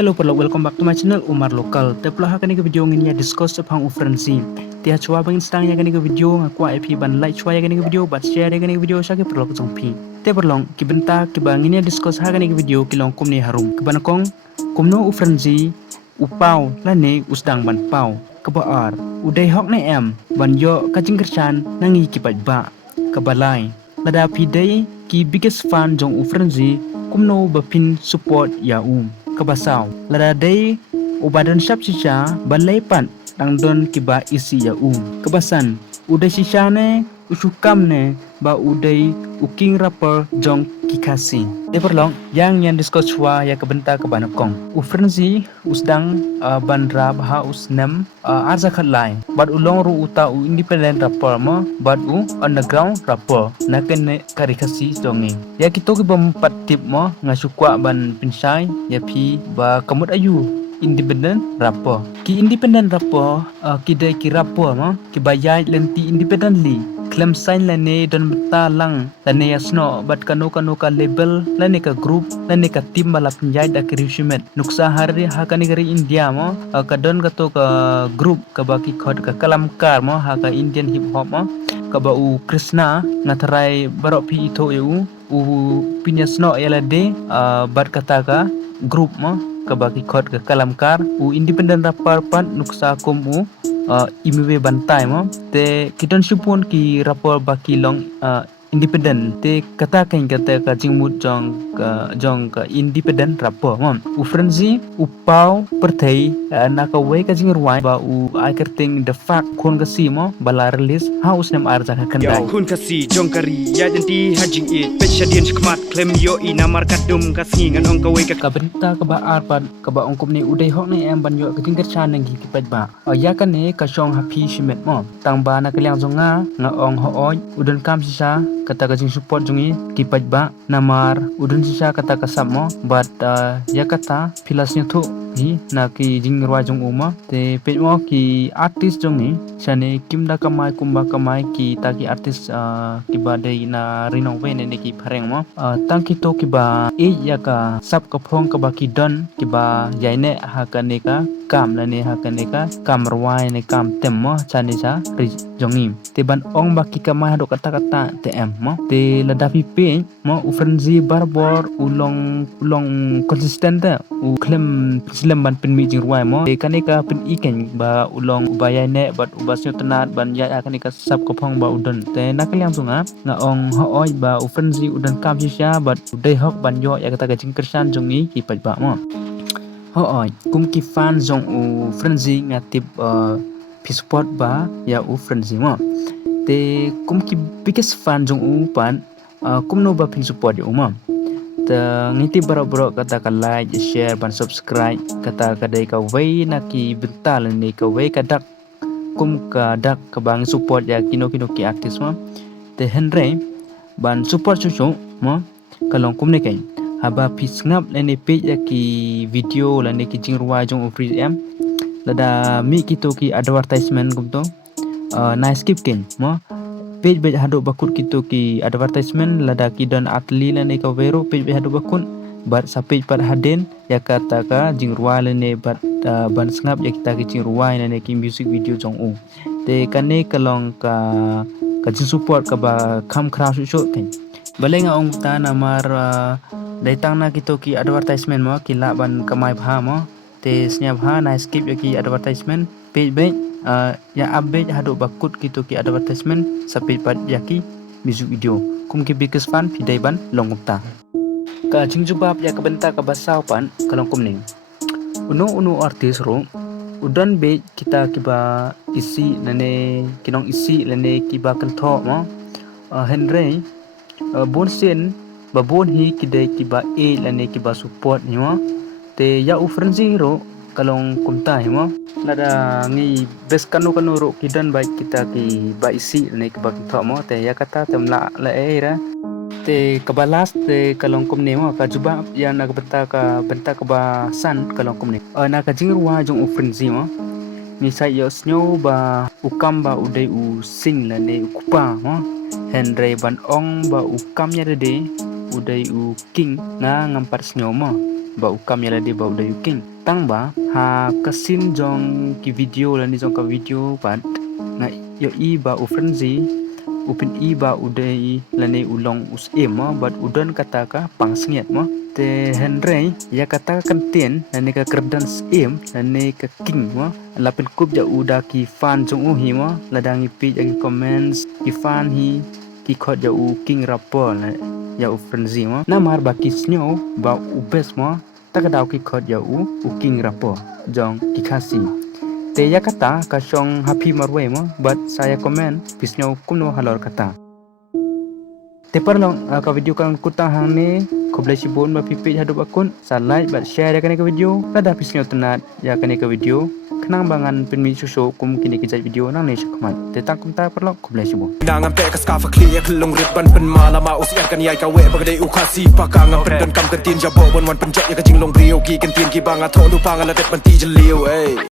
Hello perlo, welcome back to my channel Umar Local. Teplo ha kani ke video ngin ya discuss sepang ufrensi. Tia chua bang instang ya kani ke video ngakwa epi ban like chua ya kani ke video bat share ya kani ke video sya ke perlo ke jongpi. Te perlong ki benta ki bangin ya discuss ha kani ke video kilong kumni harum. Ke banakong kumno ufrensi upau lane usdang ban pau. Kebaar udai hok na em ban yo kajing kerchan nangi kipat ba. Kebalai lada pidai ki biggest fan jong ufrensi kumno bapin support ya kebasaw lada day ubadan syap sisha balai pan dang don kiba isi ya kebasan uday sisha ne usukam ne ba uday uking rapper jong kikasi deperlong yang discuss wa ya kebenta kebanakong ufrenzi usdang bandra baha usnem arza khatlai bad ulong ru uta independent rapper ma bad underground rapper naken karikasi dongi ya kito ki bempat tip mo ngasukwa ban pinsai ya pi ba kamut ayu independent rapper ki independent rapper ki rapper ma ki bayai lenti independently claim sign lane don betalang lane yasno bat kanu ka label lane ka group lane ka team balap njai da kriusimet nuksa hari hakani gari India mo ka don ka group ka baki khot ka kalamkar mo ha ka Indian hip hop mo ka ba Krishna ngatarai barok pi ito pinyasno yalade bat kata ka group mo ka baki khot ka kalamkar independent rapper pan nuksa komu imiwe bantai mo te kiton sipun ki rapor baki long independent te kata ka jingmut jong ka independent rapor mo ufrenzi upau perthei naka we ka jingruai ba ai kerting the fact kon ka si mo bala release house nem arja ka kandai kun kasi jong kari ya janti hajing it pechadian skmat klem yo inamar kadum kasi ngan ong ka we ka benta ka ba arpan ka ba ongkom ni udai hok ni em ban yo ka tingkat chan ngi ki paj ba ya kan ne ka shong happy shimet mo tang ba na kaliang zonga nga ong hooj udon kam sisa kata ka jing support jongi ki paj ba namar udon sisa kata ka sap mo but ya kata filasnya thu hi na ki jing rwa jong uma te pej mo ki artist jongi sane kimda kamai kumba kamai ki taki artist ki ba dei na rinong we ne ki phareng mo tang ki to ki ba ya ka sap ka phong ka ba ki don ki ba yaine ha ka ne ka kam la ne ha ka ne ka kam rwai ne kam tem mo chani sa ri jongi te ban ong ba ki kamai do kata te em mo te la dapi pe mo ufrenzi barbor ulong consistent u klem slam ban pen mi jing rwai mo te kanika pen iken ba ulong ubaya ne bat ubasyo tenat ban ya kanika sap ko phong ba udon te nakaliam sunga nga ong hooj ba ufrenzi udan kam sisya bat udai hok ban yo ya kata jing kersan jongi ki paj ba mo hooj kum ki fan jong ufrenzi ngatip pi support ba ya ufrenzi mo te kum ki biggest fan jong pan kum no ba pin support yo mo ngiti baro kata ka like share ban subscribe kata kadai ka way na ki bental ni ka way kadak kum ka dak ka bang support ya kino ki artist mo te henre ban support susu mo kalong kum ne kai haba pisngap lene page ya ki video lene ki jingruwa jong free em lada mi kito ki advertisement gum to na skip ken mo page hado bakut kito ki advertisement lada ki don atli lane ka vero page hado bakun bat sa page par haden ya kata ka jingruwa lane bat ban snap ya kita ki jingruwa lane ki music video jong te kane kalong ka jing support ka ba kham khra su ten balenga ong ta namar daitang na kito ki advertisement mo ki la ban kamai bha mo te snya bha na skip ya ki advertisement page ya update hado bakut gitu ki advertisement sampai pat yaki music video kum ki biggest fan pidai ban longupta ka jingjubab ya kebenta ka basaw pan kalong kum ning uno artis ro udan be kita kiba isi lane kinong isi lane kiba kentho mo henry bonsen babon hi kidai kiba lane kiba support ni mo te ya ufrenzi ro kalong kumta mo lada ngi bes kanu ro kidan baik kita ki ba isi ne ki bak tho mo te ya kata temla la era te kabalas te kalong kum ne mo ka juba ya na benta ka ba san kalong kum ne na ka jingruwa jong ufrenzi mo ni sai yo snyo ba ukam ba udai sing la ne ukupa mo henry ban ong ba ukam ya de udai king na ngampat snyo mo ba ukam ya ladi ba udah yuking tang ba ha kasin jong ki video la ni jong ka video pat na yo i ba u frenzy upin i ba udai lane ulong us ma bat udan kata ka pangsngiat mo te henry ya kata kantin lane ka kerdan lane ka king mo lapin kup ja uda ki fan jong u hi mo ladang pi ja ki comments ki fan hi ki khot ja u king rapor ya u frenzy mo namar ba ki snyo ba u best mo takadaw ki khot ya u king rapor jong ki khasi te ya kata kasyong happy marwe mo but saya komen pisnyo kumno halor kata te parlong ka video kan kutang hang ni koblai sibon ba pipi hadu akun sa like but share ya kan ka video kada pisnyo tenat ya kan ka video kenang bangan penmi susu kum kini kijai video nang ni sakmat te tang kum ta parlong koblai sibon nangan pe kas ka fa clear kelong riban pen malama usian kan yai ka we bagade ukasi pakang pen kan kam kan tin jabo bon wan penjat ya ka jinglong brio ki kan tin ki banga thonu panga la det ban ti jeliu